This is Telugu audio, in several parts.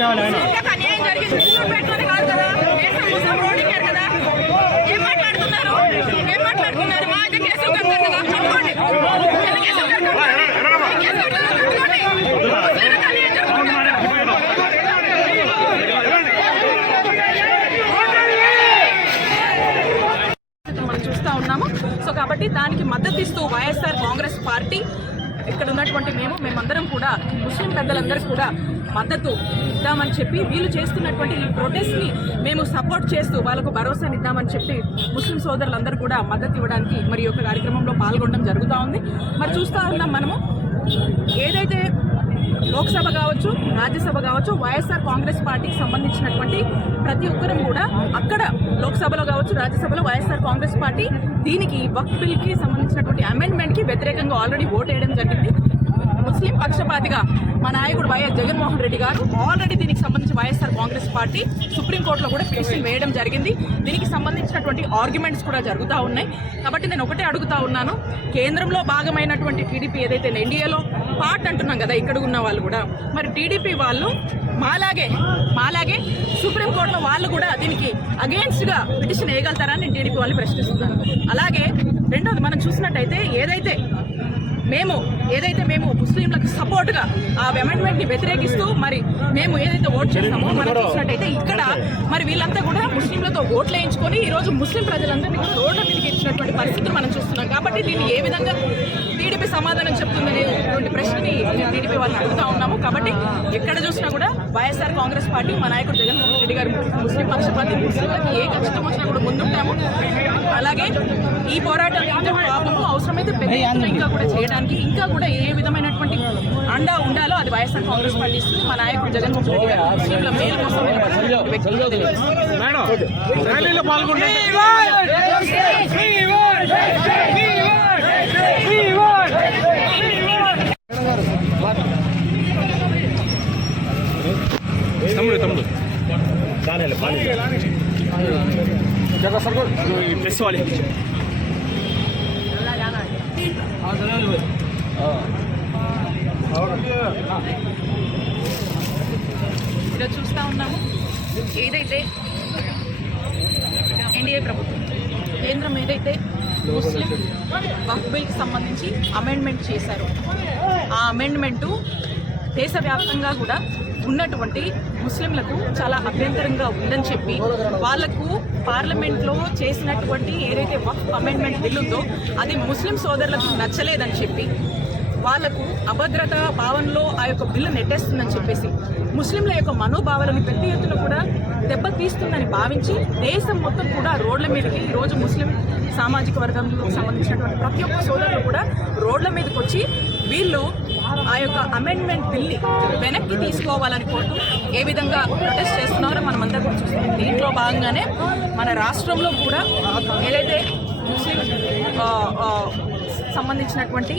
అన్యాయం జరుగుతుందా? మనం చూస్తా ఉన్నాము. సో కాబట్టి దానికి మద్దతు ఇస్తూ వైఎస్ఆర్ కాంగ్రెస్ పార్టీ ఇక్కడ ఉన్నటువంటి మేము మేమందరం కూడా ముస్లిం పెద్దలందరూ కూడా మద్దతు ఇద్దామని చెప్పి వీళ్ళు చేస్తున్నటువంటి ఈ ప్రొటెస్ట్ని మేము సపోర్ట్ చేస్తూ వాళ్ళకు భరోసాని ఇద్దామని చెప్పి ముస్లిం సోదరులందరూ కూడా మద్దతు ఇవ్వడానికి మరి యొక్క కార్యక్రమంలో పాల్గొనడం జరుగుతూ ఉంది. మరి చూస్తూ ఉన్నాం మనము. కావచ్చు రాజ్యసభ కావచ్చు వైఎస్ఆర్ కాంగ్రెస్ పార్టీకి సంబంధించినటువంటి ప్రతి ఒక్కరం కూడా అక్కడ లోక్సభలో కావచ్చు రాజ్యసభలో వైఎస్ఆర్ కాంగ్రెస్ పార్టీ దీనికి వక్ బిల్కి సంబంధించినటువంటి అమెండ్మెంట్కి వ్యతిరేకంగా ఆల్రెడీ ఓట్ వేయడం జరిగింది. ముస్లిం పక్షపాతిగా మా నాయకుడు వైఎస్ జగన్మోహన్ రెడ్డి గారు ఆల్రెడీ దీనికి సంబంధించి వైఎస్ఆర్ కాంగ్రెస్ పార్టీ సుప్రీంకోర్టులో కూడా పిటిషన్ వేయడం జరిగింది. దీనికి సంబంధించినటువంటి ఆర్గ్యుమెంట్స్ కూడా జరుగుతూ ఉన్నాయి. కాబట్టి నేను ఒకటే అడుగుతా ఉన్నాను. కేంద్రంలో భాగమైనటువంటి టీడీపీ ఏదైతే ఎన్డీఏలో పార్ట్ అంటున్నాం కదా ఇక్కడ ఉన్న వాళ్ళు కూడా మరి టీడీపీ వాళ్ళు మాలాగే మాలాగే సుప్రీంకోర్టులో వాళ్ళు కూడా దీనికి అగేన్స్ట్గా పిటిషన్ వేయగలుగుతారని నేను టీడీపీ వాళ్ళని ప్రశ్నిస్తున్నాను. అలాగే రెండోది మనం చూసినట్టయితే ఏదైతే మేము ఏదైతే మేము ముస్లింలకు సపోర్ట్గా ఆ అమెండ్మెంట్ని వ్యతిరేకిస్తూ మరి మేము ఏదైతే ఓట్ చేస్తామో మనం చూసినట్టయితే ఇక్కడ మరి వీళ్ళంతా కూడా ముస్లింలతో ఓట్లు వేయించుకొని ఈ రోజు ముస్లిం ప్రజలందరినీ కూడా రోడ్ల మీదకి ఇచ్చినటువంటి పరిస్థితులు మనం చూస్తున్నాం. కాబట్టి దీన్ని ఏ విధంగా టీడీపీ సమాధానం చెప్తుందనేటువంటి ప్రశ్నని టీడీపీ వాళ్ళని అడుగుతా ఉన్నాము. కాబట్టి ఎక్కడ చూసినా కూడా వైఎస్ఆర్ కాంగ్రెస్ పార్టీ మా నాయకుడు జగన్మోహన్ రెడ్డి గారు ముస్లిం పక్షపాతి ముస్లింలకి ఏ కష్టం వచ్చినా కూడా ముందుంటాము. అలాగే ఈ పోరాటం ఇంకా పాపము అవసరమైతే పెద్ద ఎత్తున ఇంకా కూడా చేయడానికి ఇంకా కూడా ఏ విధమైనటువంటి అండా ఉండాలో అది వైఎస్ఆర్ కాంగ్రెస్ పార్టీ ఇస్తుంది. మా నాయకుడు జగన్మోహన్ రెడ్డి గారు ముస్లింల మేలు కోసం తమ్ముడు తమ్ముడు. జగన్ సార్ ప్రెస్ వాళ్ళకి ఇలా చూస్తూ ఉన్నాము. ఏదైతే ఎన్డీఏ ప్రభుత్వం కేంద్రం ఏదైతే ముస్లిం వక్ బిల్కి సంబంధించి అమెండ్మెంట్ చేశారో ఆ అమెండ్మెంటు దేశవ్యాప్తంగా కూడా ఉన్నటువంటి ముస్లింలకు చాలా అభ్యంతరంగా ఉందని చెప్పి వాళ్ళకు పార్లమెంట్లో చేసినటువంటి ఏదైతే వక్ అమెండ్మెంట్ బిల్ ఉందో అది ముస్లిం సోదరులకు నచ్చలేదని చెప్పి వాళ్ళకు అభద్రత భావనలో ఆ యొక్క బిల్లు నెట్టేస్తుందని చెప్పేసి ముస్లింల యొక్క మనోభావాలను పెద్ద ఎత్తున కూడా దెబ్బతీస్తుందని భావించి దేశం మొత్తం కూడా రోడ్ల మీదకి ఈరోజు ముస్లిం సామాజిక వర్గంకు సంబంధించినటువంటి ప్రతి ఒక్క సోదరులు కూడా రోడ్ల మీదకి వచ్చి వీళ్ళు ఆ యొక్క అమెండ్మెంట్ బిల్ని వెనక్కి తీసుకోవాలని కోరుతూ ఏ విధంగా ప్రొటెస్ట్ చేస్తున్నారో మనం అందరం కూడా చూస్తున్నాం. దీంట్లో భాగంగానే మన రాష్ట్రంలో కూడా ఏదైతే ముస్లిం సంబంధించినటువంటి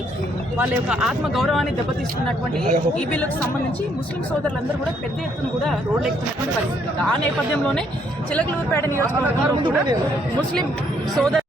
వాళ్ళ యొక్క ఆత్మ గౌరవాన్ని దెబ్బతీస్తున్నటువంటి ఈ బిల్లుకు సంబంధించి ముస్లిం సోదరులందరూ కూడా పెద్ద ఎత్తున కూడా రోడ్లు ఎక్కుతున్నటువంటి పరిస్థితి. ఆ నేపథ్యంలోనే చిలకలూరుపేట నియోజకవర్గంలో కూడా ముస్లిం సోదరు